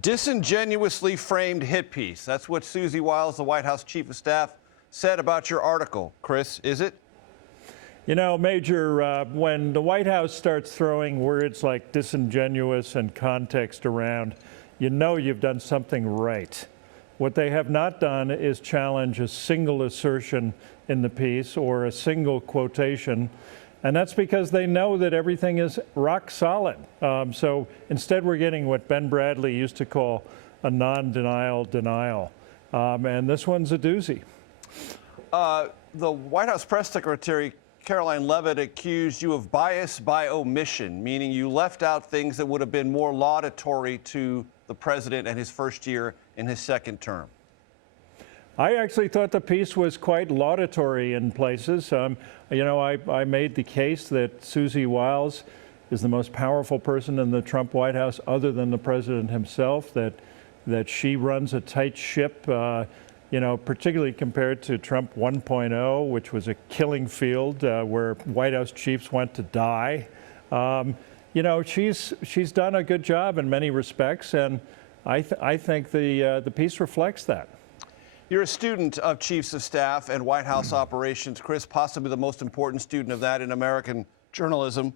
Disingenuously framed hit piece. That's what Susie Wiles, the White House chief of staff, said about your article. Chris, is it? You know, Major, when the White House starts throwing words like disingenuous and context around, you know you've done something right. What they have not done is challenge a single assertion in the piece or a single quotation, and that's because they know that everything is rock solid. So instead we're getting what Ben Bradley used to call a non-denial denial, and this one's a doozy. The White House press secretary, Caroline Leavitt, accused you of bias by omission, meaning you left out things that would have been more laudatory to the president and his first year in his second term. I actually thought the piece was quite laudatory in places. You know, I made the case that Susie Wiles is the most powerful person in the Trump White House other than the president himself, that she runs a tight ship, you know, particularly compared to Trump 1.0, which was a killing field where White House chiefs went to die. You know, she's done a good job in many respects, and I think the piece reflects that. You're a student of chiefs of staff and White House operations, Chris, possibly the most important student of that in American journalism.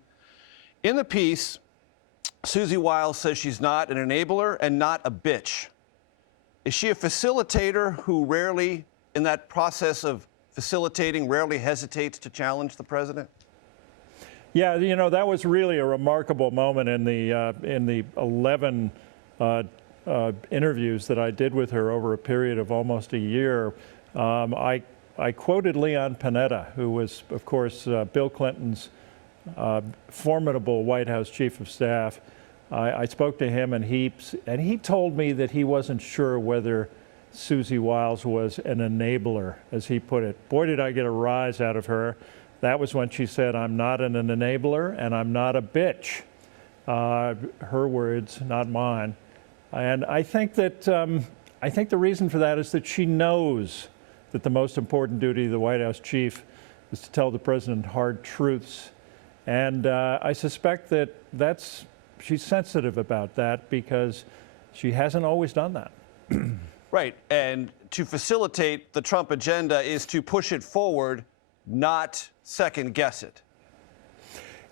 In the piece, Susie Wiles says she's not an enabler and not a bitch. Is she a facilitator who rarely, in that process of facilitating, rarely hesitates to challenge the president? Yeah, you know, that was really a remarkable moment in the 11 interviews that I did with her over a period of almost a year. I quoted Leon Panetta, who was, of course, Bill Clinton's formidable White House chief of staff. I spoke to him, and he told me that he wasn't sure whether Susie Wiles was an enabler, as he put it. Boy, did I get a rise out of her. That was when she said, "I'm not an enabler, and I'm not a bitch." Her words, not mine. And I think that the reason for that is that she knows that the most important duty of the White House chief is to tell the president hard truths, and I suspect that she's sensitive about that because she hasn't always done that. Right, and to facilitate the Trump agenda is to push it forward, not second guess it.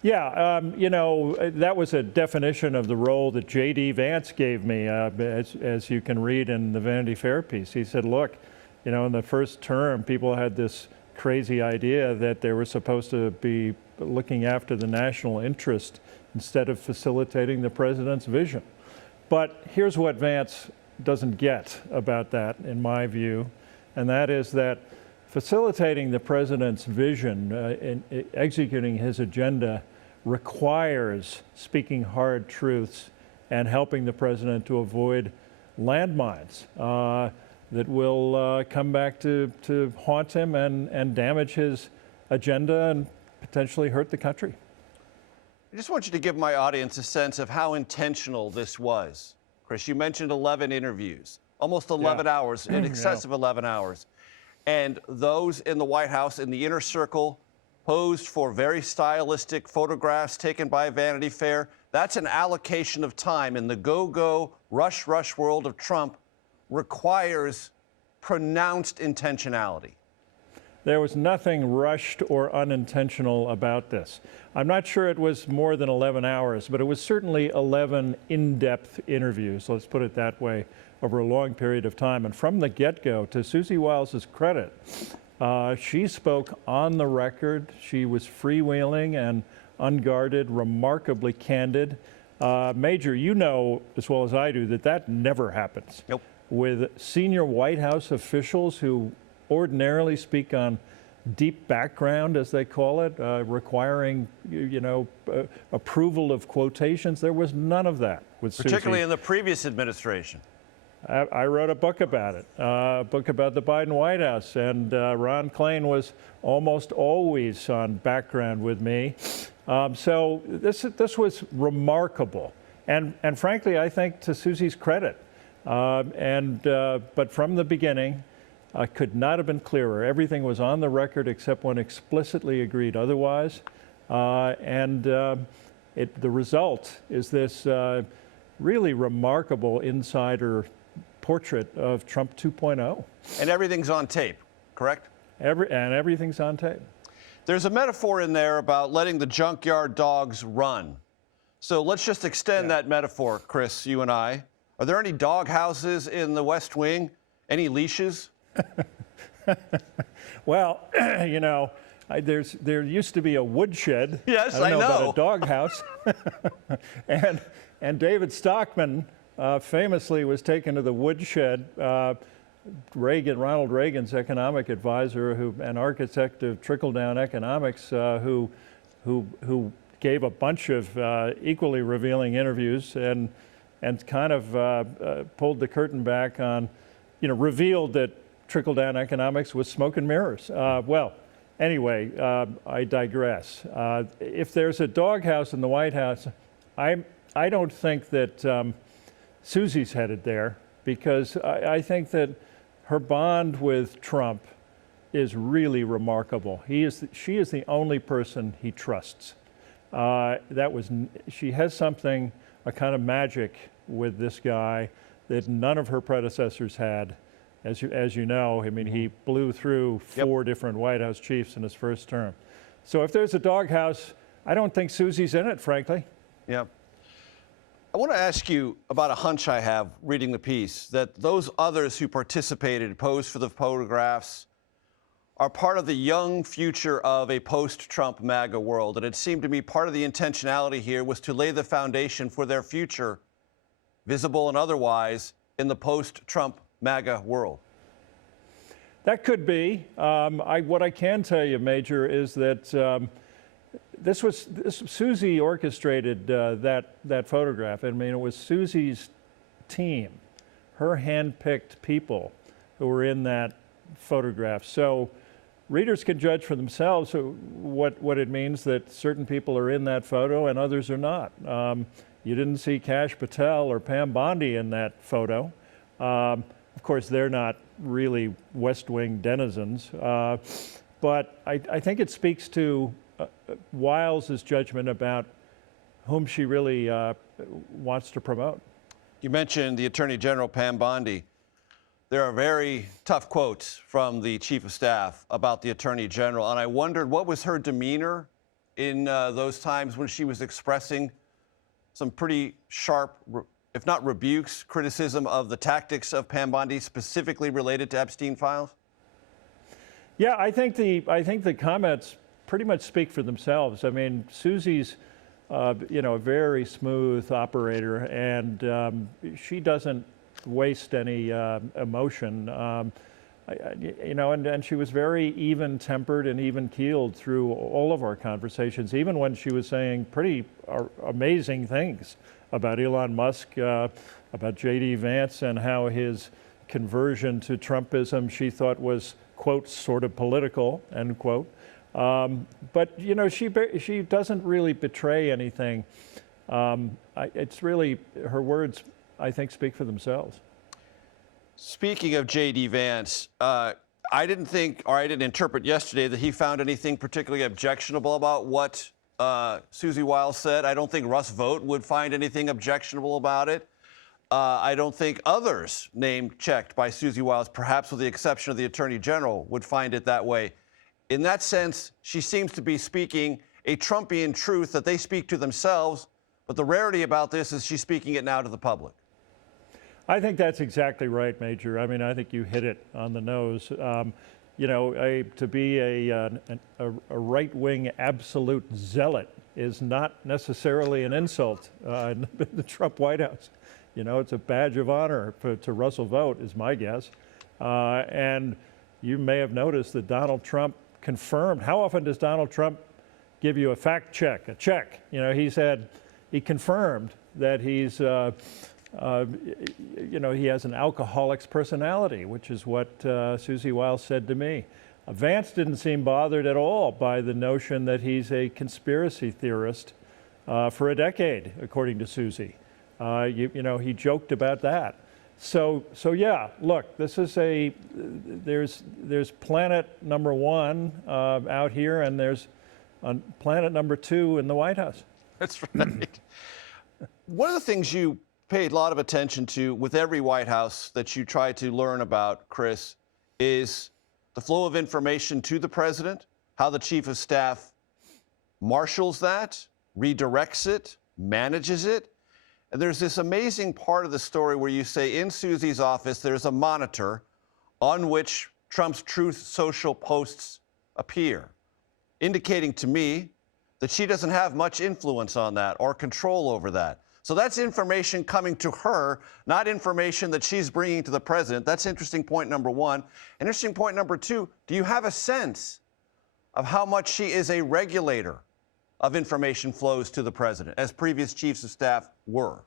Yeah, you know, that was a definition of the role that J.D. Vance gave me, as you can read in the Vanity Fair piece. He said, look, you know, in the first term, people had this crazy idea that they were supposed to be looking after the national interest instead of facilitating the president's vision. But here's what Vance doesn't get about that, in my view, and that is that facilitating the president's vision, in executing his agenda, requires speaking hard truths and helping the president to avoid landmines that will come back to haunt him and damage his agenda and potentially hurt the country. I just want you to give my audience a sense of how intentional this was. Chris, you mentioned 11 interviews, almost 11 hours, in excess of 11 hours. And those in the White House, in the inner circle, posed for very stylistic photographs taken by Vanity Fair. That's an allocation of time in the go-go, rush world of Trump requires pronounced intentionality. There was nothing rushed or unintentional about this. I'm not sure it was more than 11 hours, but it was certainly 11 in-depth interviews, let's put it that way, over a long period of time. And from the get-go, to Susie Wiles' credit, she spoke on the record. She was freewheeling and unguarded, remarkably candid. Major, you know as well as I do that never happens. Nope. With senior White House officials who ordinarily speak on deep background, as they call it, requiring, you know, approval of quotations. There was none of that with Susie. Particularly in the previous administration. I wrote a book about it, a book about the Biden White House, and Ron Klain was almost always on background with me. So this was remarkable, and frankly, I think to Susie's credit. But from the beginning, could not have been clearer. Everything was on the record except when explicitly agreed otherwise, the result is this. really remarkable insider portrait of Trump 2.0. And everything's on tape, correct? And everything's on tape. There's a metaphor in there about letting the junkyard dogs run. So let's just extend that metaphor, Chris, you and I. Are there any dog houses in the West Wing? Any leashes? Well, you know, there used to be a woodshed. Yes, I I don't know know. about a dog house. and David Stockman famously was taken to the woodshed. Ronald Reagan's economic advisor, and architect of trickle-down economics, who gave a bunch of equally revealing interviews and kind of pulled the curtain back on, revealed that trickle-down economics was smoke and mirrors. Well, anyway, I digress. If there's a doghouse in the White House, I don't think that Susie's headed there, because I think that her bond with Trump is really remarkable. She is the only person he trusts. She has something, a kind of magic with this guy that none of her predecessors had. As you know, I mean, he blew through 4 different White House chiefs in his first term. So if there's a doghouse, I don't think Susie's in it, frankly. Yep. I want to ask you about a hunch I have reading the piece, that those others who participated, posed for the photographs, are part of the young future of a post-Trump MAGA world. And it seemed to me part of the intentionality here was to lay the foundation for their future, visible and otherwise, in the post-Trump MAGA world. That could be. What I can tell you, Major, is that Susie orchestrated that photograph. I mean, it was Susie's team, her hand-picked people who were in that photograph. So readers can judge for themselves what it means that certain people are in that photo and others are not. You didn't see Kash Patel or Pam Bondi in that photo. Of course, they're not really West Wing denizens, but I think it speaks to Wiles' judgment about whom she really wants to promote. You mentioned the Attorney General, Pam Bondi. There are very tough quotes from the Chief of Staff about the Attorney General, and I wondered what was her demeanor in those times when she was expressing some pretty sharp, if not rebukes, criticism of the tactics of Pam Bondi, specifically related to Epstein files? Yeah, I think the comments pretty much speak for themselves. I mean, Susie's, a very smooth operator, and she doesn't waste any emotion. And she was very even-tempered and even-keeled through all of our conversations, even when she was saying pretty amazing things about Elon Musk, about J.D. Vance, and how his conversion to Trumpism she thought was, quote, sort of political, end quote. But, she doesn't really betray anything. It's really, her words, I think, speak for themselves. Speaking of J.D. Vance, I didn't interpret yesterday that he found anything particularly objectionable about what Susie Wiles said. I don't think Russ Vought would find anything objectionable about it. I don't think others name-checked by Susie Wiles, perhaps with the exception of the Attorney General, would find it that way. In that sense, she seems to be speaking a Trumpian truth that they speak to themselves, but the rarity about this is she's speaking it now to the public. I think that's exactly right, Major. I mean, I think you hit it on the nose. To be a right-wing absolute zealot is not necessarily an insult in the Trump White House. It's a badge of honor to Russell Vought, is my guess. And you may have noticed that Donald Trump confirmed. How often does Donald Trump give you a fact check, a check? He confirmed that he's, he has an alcoholic's personality, which is what Susie Wiles said to me. Vance didn't seem bothered at all by the notion that he's a conspiracy theorist for a decade, according to Susie. He joked about that. So yeah, look, this is there's planet number 1 out here, and there's planet number 2 in the White House. That's right. One of the things you paid a lot of attention to with every White House that you try to learn about, Chris, is the flow of information to the president, how the chief of staff marshals that, redirects it, manages it. And there's this amazing part of the story where you say in Susie's office there's a monitor on which Trump's Truth Social posts appear, indicating to me that she doesn't have much influence on that or control over that. So that's information coming to her, not information that she's bringing to the president. That's interesting point number one. Interesting point number two, do you have a sense of how much she is a regulator of information flows to the president, as previous chiefs of staff were?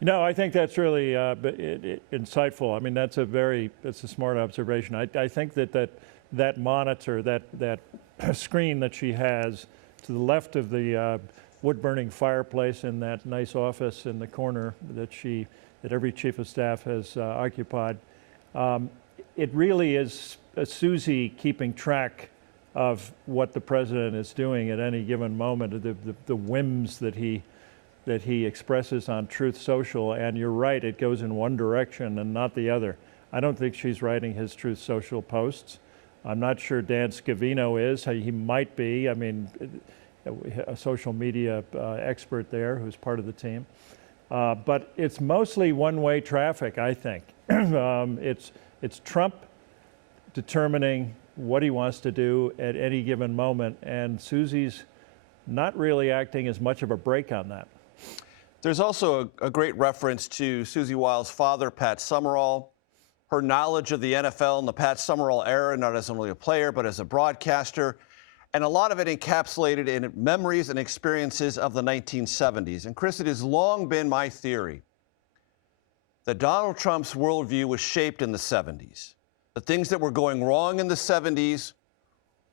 No, I think that's really insightful. I mean, that's a smart observation. I think that monitor, that screen that she has to the left of the wood-burning fireplace in that nice office in the corner that every chief of staff has occupied, it really is Susie keeping track of what the president is doing at any given moment, the whims that he expresses on Truth Social. And you're right, it goes in one direction and not the other. I don't think she's writing his Truth Social posts. I'm not sure Dan Scavino is. He might be. I mean, a social media expert there who's part of the team. But it's mostly one-way traffic, I think. It's Trump determining what he wants to do at any given moment, and Susie's not really acting as much of a brake on that. There's also a great reference to Susie Wiles' father, Pat Summerall, her knowledge of the NFL and the Pat Summerall era, not as only a player, but as a broadcaster, and a lot of it encapsulated in memories and experiences of the 1970s. And Chris, it has long been my theory that Donald Trump's worldview was shaped in the 70s. The things that were going wrong in the 70s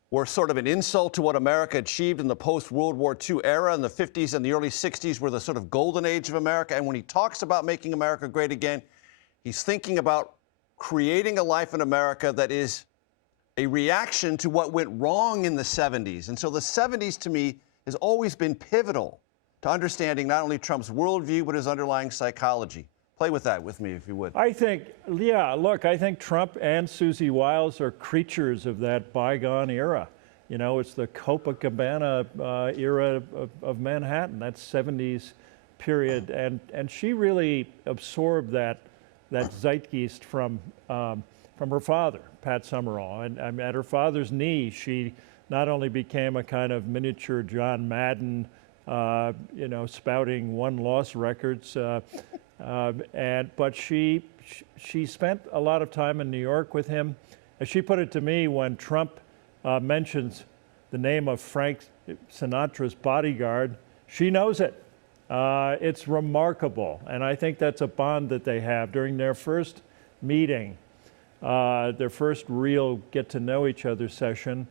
were sort of an insult to what America achieved in the post-World War II era, and the 50s and the early 60s were the sort of golden age of America. And when he talks about making America great again, he's thinking about creating a life in America that is a reaction to what went wrong in the 70s. And so the 70s, to me, has always been pivotal to understanding not only Trump's worldview, but his underlying psychology. Play with that with me, if you would. I think, yeah, look, I think Trump and Susie Wiles are creatures of that bygone era. You know, it's the Copacabana era of Manhattan, that 70s period. And she really absorbed that zeitgeist from her father, Pat Summerall. And at her father's knee, she not only became a kind of miniature John Madden, you know, spouting one-loss records, but she spent a lot of time in New York with him. As she put it to me, when Trump mentions the name of Frank Sinatra's bodyguard, she knows it. It's remarkable, and I think that's a bond that they have. During their first meeting, their first real get-to-know-each-other session,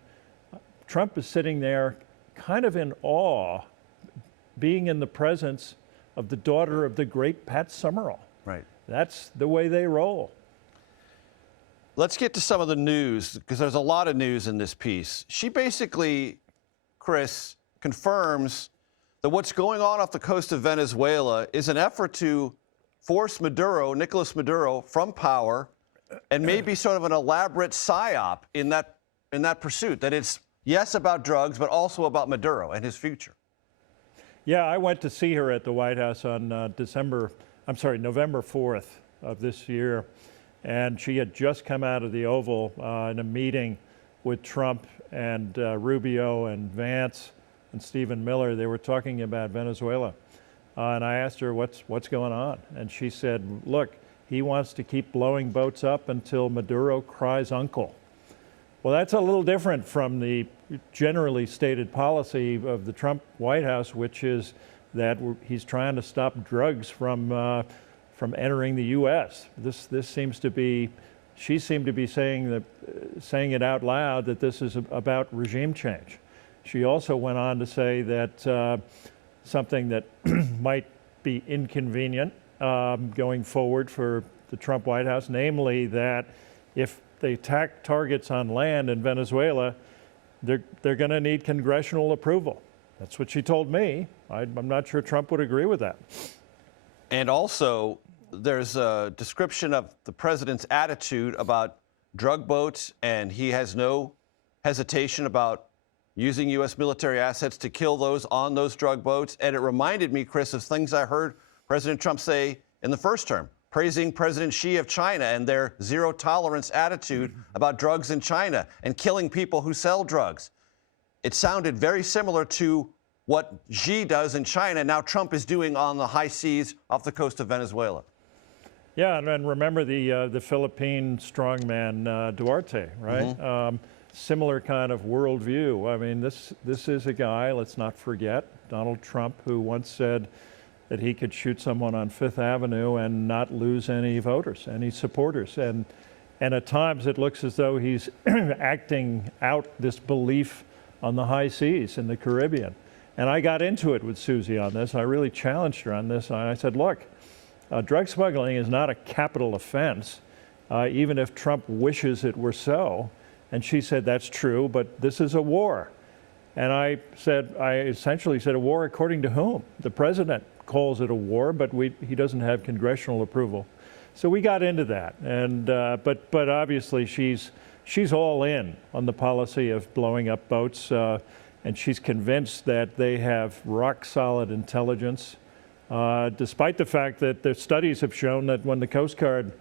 Trump is sitting there kind of in awe, being in the presence of the daughter of the great Pat Summerall. Right. That's the way they roll. Let's get to some of the news, because there's a lot of news in this piece. She basically, Chris, confirms that what's going on off the coast of Venezuela is an effort to force Nicolas Maduro, from power, and maybe sort of an elaborate psyop in that pursuit, that it's, yes, about drugs, but also about Maduro and his future. Yeah, I went to see her at the White House on November 4th of this year, and she had just come out of the Oval in a meeting with Trump and Rubio and Vance and Stephen Miller. They were talking about Venezuela, and I asked her what's going on, and she said, look, he wants to keep blowing boats up until Maduro cries uncle. Well, that's a little different from the generally stated policy of the Trump White House, which is that he's trying to stop drugs from entering the U.S. This seems to be, she seemed to be saying it out loud, that this is about regime change. She also went on to say that something that might be inconvenient going forward for the Trump White House, namely that if they attack targets on land in Venezuela, they're going to need congressional approval. That's what she told me. I'm not sure Trump would agree with that. And also, there's a description of the president's attitude about drug boats, and he has no hesitation about using U.S. military assets to kill those on those drug boats. And it reminded me, Chris, of things I heard President Trump say in the first term, praising President Xi of China and their zero tolerance attitude about drugs in China and killing people who sell drugs. It sounded very similar to what Xi does in China, now Trump is doing on the high seas off the coast of Venezuela. Yeah, and remember the Philippine strongman Duarte, right? Similar kind of worldview. I mean, this is a guy, let's not forget, Donald Trump, who once said that he could shoot someone on Fifth Avenue and not lose any voters, any supporters. And at times it looks as though he's acting out this belief on the high seas in the Caribbean. And I got into it with Susie on this. I really challenged her on this. I said, look, drug smuggling is not a capital offense, even if Trump wishes it were so. And she said, that's true, but this is a war. And I essentially said, a war according to whom? The president calls it a war, but he doesn't have congressional approval. So we got into that. And but obviously she's all in on the policy of blowing up boats, and she's convinced that they have rock solid intelligence, despite the fact that the studies have shown that when the Coast Guard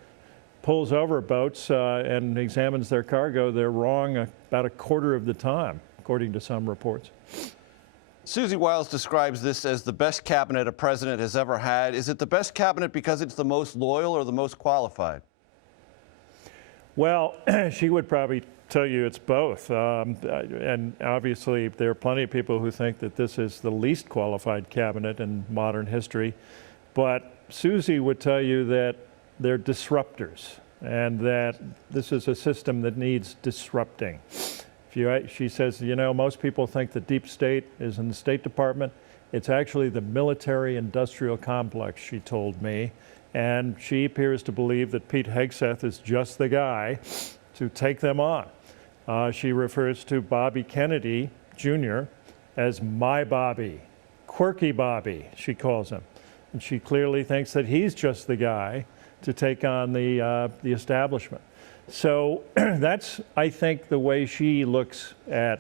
pulls over boats and examines their cargo, they're wrong about a quarter of the time, according to some reports. Susie Wiles describes this as the best cabinet a president has ever had. Is it the best cabinet because it's the most loyal or the most qualified? Well, she would probably tell you it's both. And obviously, there are plenty of people who think that this is the least qualified cabinet in modern history. But Susie would tell you that they're disruptors and that this is a system that needs disrupting. She says, you know, most people think the deep state is in the State Department. It's actually the military-industrial complex, she told me. And she appears to believe that Pete Hegseth is just the guy to take them on. She refers to Bobby Kennedy Jr. as my Bobby, quirky Bobby, she calls him. And she clearly thinks that he's just the guy to take on the establishment. So that's, I think, the way she looks at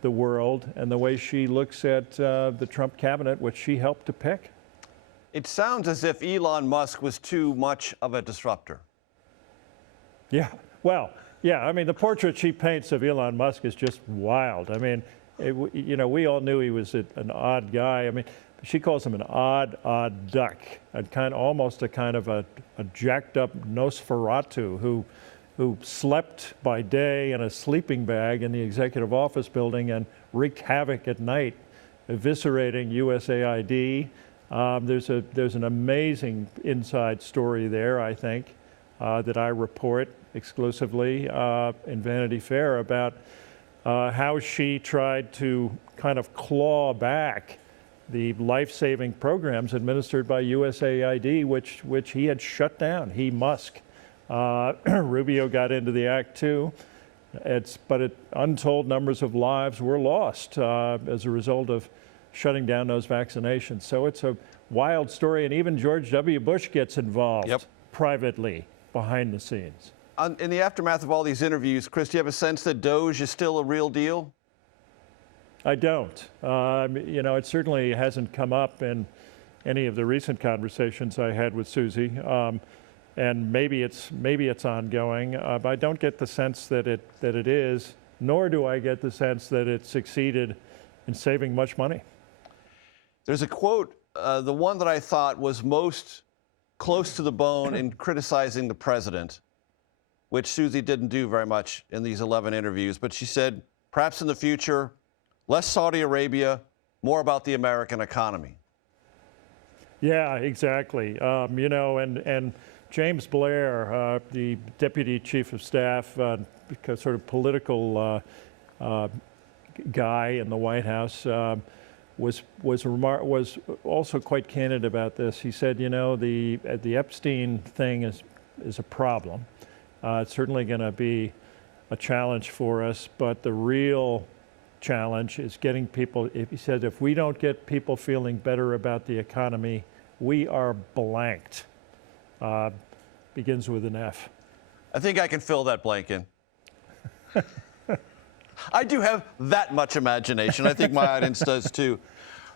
the world and the way she looks at the Trump cabinet, which she helped to pick. It sounds as if Elon Musk was too much of a disruptor. Yeah, well, yeah, I mean, the portrait she paints of Elon Musk is just wild. I mean, you know, we all knew he was an odd guy. I mean, she calls him an odd duck, almost a kind of a jacked up Nosferatu who slept by day in a sleeping bag in the executive office building and wreaked havoc at night, eviscerating USAID. There's an amazing inside story there, I think, that I report exclusively in Vanity Fair about how she tried to kind of claw back the life-saving programs administered by USAID, which he had shut down, Musk. Rubio got into the act too, but untold numbers of lives were lost as a result of shutting down those vaccinations. So it's a wild story, and even George W. Bush gets involved privately behind the scenes. In the aftermath of all these interviews, Chris, do you have a sense that Doge is still a real deal? I don't. You know, it certainly hasn't come up in any of the recent conversations I had with Susie. And maybe it's ongoing, but I don't get the sense that it is, nor do I get the sense that it succeeded in saving much money. There's a quote, the one that I thought was most close to the bone in criticizing the president, which Susie didn't do very much in these 11 interviews, but she said, perhaps in the future, less Saudi Arabia, more about the American economy. Yeah, exactly. You know, and James Blair, the deputy chief of staff, sort of political guy in the White House, was also quite candid about this. He said, you know, the Epstein thing is a problem. It's certainly going to be a challenge for us, but the real challenge is getting people. He said, if we don't get people feeling better about the economy, we are blanked. Begins with an F. I think I can fill that blank in. I do have that much imagination. I think my audience does too.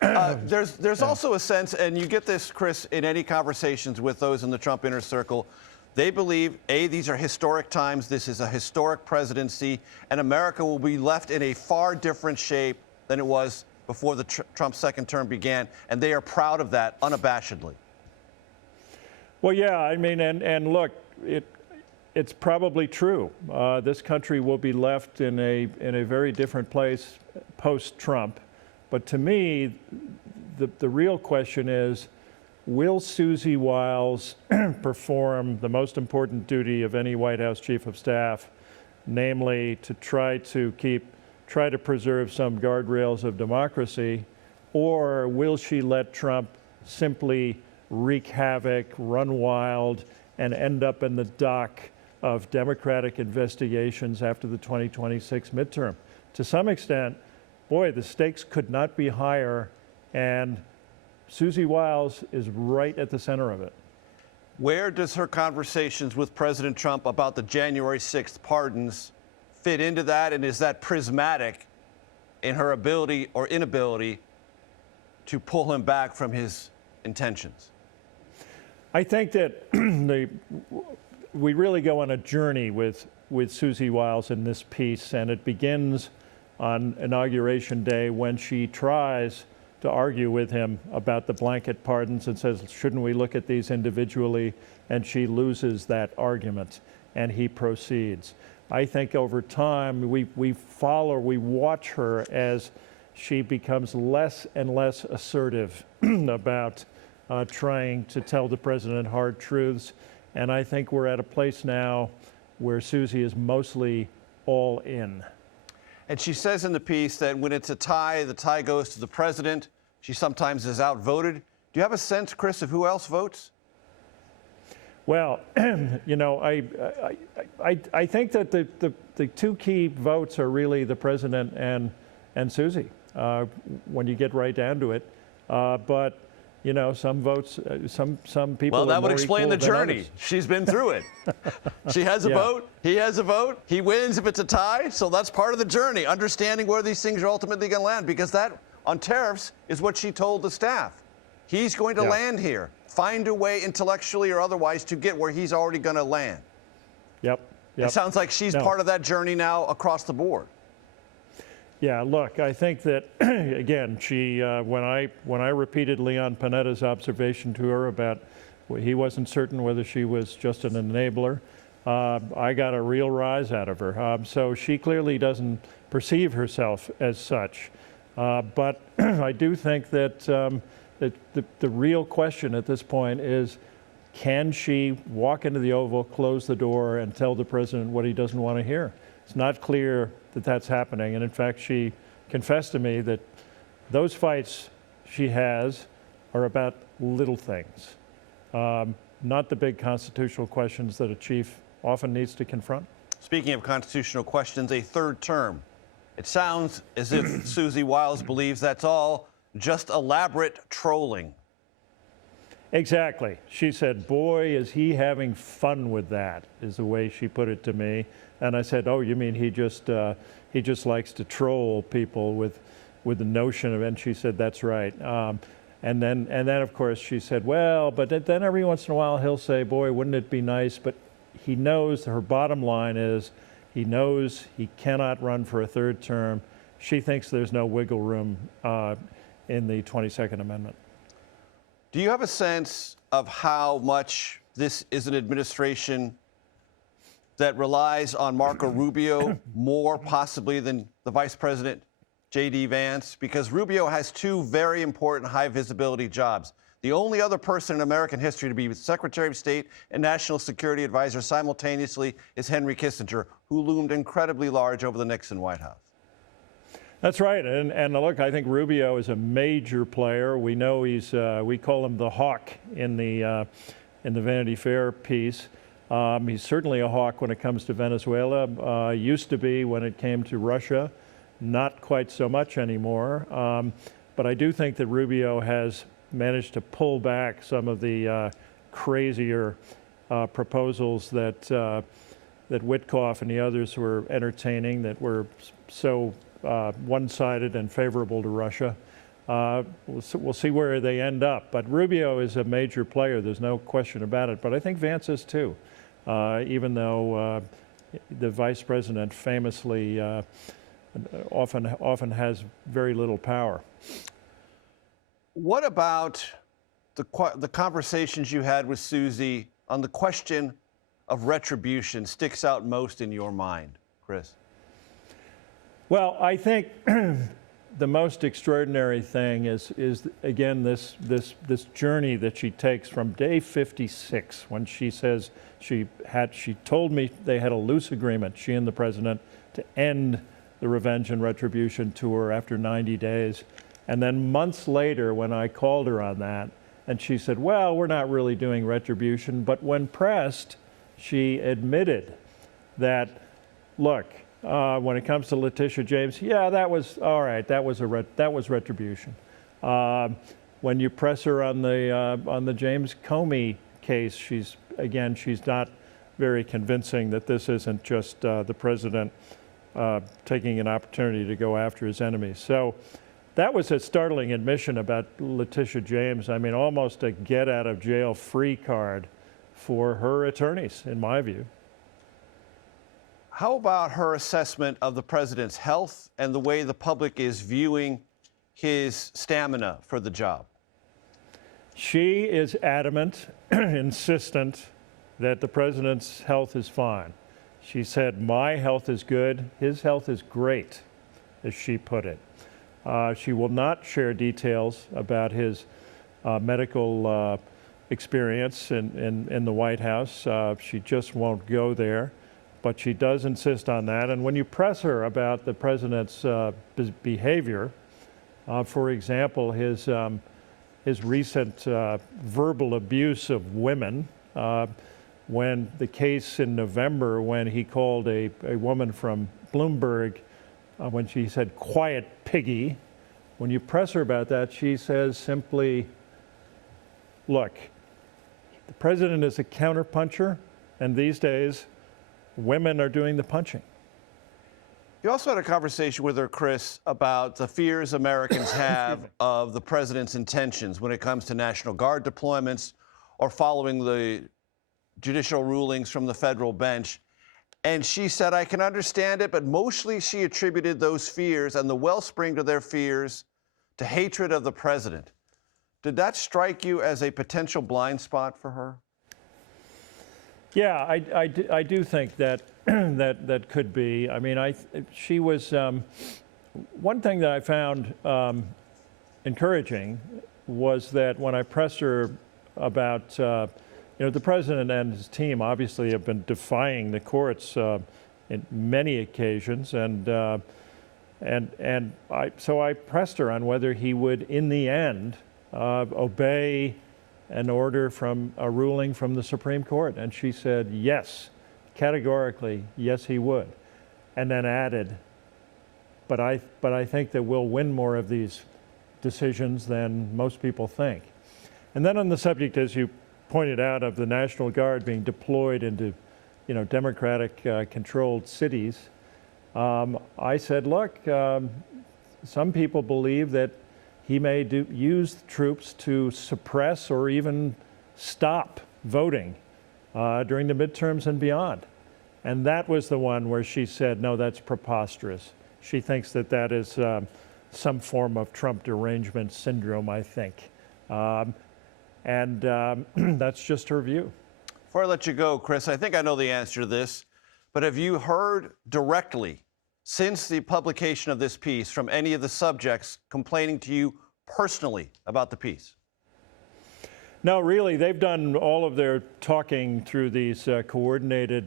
There's also a sense, and you get this, Chris, in any conversations with those in the Trump inner circle, they believe, A, these are historic times, this is a historic presidency, and America will be left in a far different shape than it was before the Trump second term began, and they are proud of that unabashedly. Well, yeah, I mean, and look, it's probably true. This country will be left in a very different place post-Trump. But to me, the real question is, will Susie Wiles perform the most important duty of any White House chief of staff, namely to try to preserve some guardrails of democracy, or will she let Trump simply wreak havoc, run wild, and end up in the dock of Democratic investigations after the 2026 midterm? To some extent, boy, the stakes could not be higher, and Susie Wiles is right at the center of it. Where does her conversations with President Trump about the January 6th pardons fit into that, and is that prismatic in her ability or inability to pull him back from his intentions? I think that we really go on a journey with Susie Wiles in this piece, and it begins on Inauguration Day when she tries to argue with him about the blanket pardons and says, shouldn't we look at these individually? And she loses that argument, and he proceeds. I think over time, we watch her as she becomes less and less assertive about trying to tell the president hard truths. And I think we're at a place now where Susie is mostly all in. And she says in the piece that when it's a tie, the tie goes to the president. She sometimes is outvoted. Do you have a sense, Chris, of who else votes? Well, you know, I think that the two key votes are really the president and Susie when you get right down to it. But you know, some votes, some people. Well, that would explain the journey. She's been through it. She has a vote. He has a vote. He wins if it's a tie. So that's part of the journey, understanding where these things are ultimately going to land. Because that, on tariffs, is what she told the staff. He's going to land here. Find a way, intellectually or otherwise, to get where he's already going to land. Yep. It sounds like she's part of that journey now across the board. Yeah, look, I think that, again, she, when I repeated Leon Panetta's observation to her about he wasn't certain whether she was just an enabler, I got a real rise out of her. So she clearly doesn't perceive herself as such. But I do think that the real question at this point is, can she walk into the Oval, close the door, and tell the president what he doesn't want to hear? It's not clear that that's happening. And in fact, she confessed to me that those fights she has are about little things, not the big constitutional questions that a chief often needs to confront. Speaking of constitutional questions, a third term. It sounds as if Susie Wiles believes that's all just elaborate trolling. Exactly. She said, boy, is he having fun with that, is the way she put it to me. And I said, oh, you mean he just likes to troll people with the notion of, and she said, that's right. And then of course she said, well, but then every once in a while he'll say, boy, wouldn't it be nice? But he knows, her bottom line is, he knows he cannot run for a third term. She thinks there's no wiggle room in the 22nd Amendment. Do you have a sense of how much this is an administration that relies on Marco Rubio more possibly than the Vice President, J.D. Vance? Because Rubio has two very important high visibility jobs. The only other person in American history to be Secretary of State and National Security Advisor simultaneously is Henry Kissinger, who loomed incredibly large over the Nixon White House. That's right, and look, I think Rubio is a major player. We know he's, we call him the hawk in the Vanity Fair piece. He's certainly a hawk when it comes to Venezuela, used to be when it came to Russia, not quite so much anymore. But I do think that Rubio has managed to pull back some of the crazier proposals that Witkoff and the others were entertaining that were so one-sided and favorable to Russia. We'll see where they end up. But Rubio is a major player, there's no question about it. But I think Vance is too, even though the vice president famously often has very little power. What about the conversations you had with Susie on the question of retribution sticks out most in your mind, Chris? Well, I think the most extraordinary thing is again this journey that she takes from day 56 when she says she told me they had a loose agreement, she and the president, to end the Revenge and Retribution tour after 90 days. And then months later when I called her on that, and she said, well, we're not really doing retribution, but when pressed, she admitted that, look, when it comes to Letitia James, yeah, that was all right. That was retribution. When you press her on the James Comey case, she's not very convincing that this isn't just the president taking an opportunity to go after his enemies. So that was a startling admission about Letitia James. I mean, almost a get out of jail free card for her attorneys, in my view. How about her assessment of the president's health and the way the public is viewing his stamina for the job? She is adamant, insistent that the president's health is fine. She said, my health is good, his health is great, as she put it. She will not share details about his medical experience in the White House. She just won't go there. But she does insist on that. And when you press her about the president's behavior, for example, his recent verbal abuse of women, when the case in November when he called a woman from Bloomberg, when she said, quiet piggy, when you press her about that, she says simply, look, the president is a counterpuncher, and these days, women are doing the punching. You also had a conversation with her, Chris, about the fears Americans have of the president's intentions when it comes to National Guard deployments or following the judicial rulings from the federal bench. And she said, I can understand it, but mostly she attributed those fears and the wellspring to their fears to hatred of the president. Did that strike you as a potential blind spot for her? Yeah, I do think that that could be. I mean, she was, one thing that I found encouraging was that when I pressed her about, the president and his team obviously have been defying the courts in many occasions, so I pressed her on whether he would, in the end, obey an order from a ruling from the Supreme Court, and she said yes, categorically, yes, he would, and then added, but I think that we'll win more of these decisions than most people think. And then on the subject, as you pointed out, of the National Guard being deployed into, Democratic controlled cities, I said, look, some people believe that he may use troops to suppress or even stop voting during the midterms and beyond. And that was the one where she said, no, that's preposterous. She thinks that that is some form of Trump derangement syndrome, I think. That's just her view. Before I let you go, Chris, I think I know the answer to this, but have you heard directly since the publication of this piece from any of the subjects complaining to you personally about the piece? No, really, they've done all of their talking through these coordinated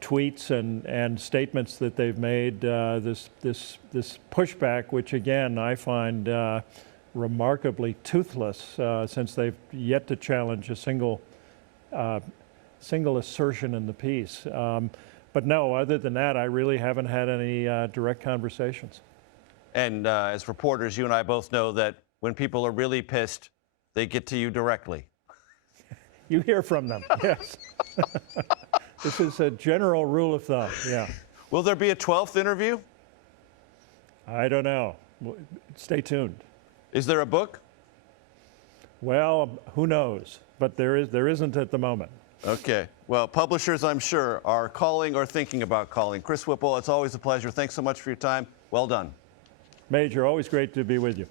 tweets and statements that they've made. This pushback, which again I find remarkably toothless, since they've yet to challenge a single assertion in the piece. But no, other than that, I really haven't had any direct conversations. And as reporters, you and I both know that when people are really pissed, they get to you directly. You hear from them, yes. This is a general rule of thumb, yeah. Will there be a 12th interview? I don't know. Stay tuned. Is there a book? Well, who knows? But there isn't at the moment. Okay. Well, publishers, I'm sure, are calling or thinking about calling. Chris Whipple, it's always a pleasure. Thanks so much for your time. Well done. Major, always great to be with you.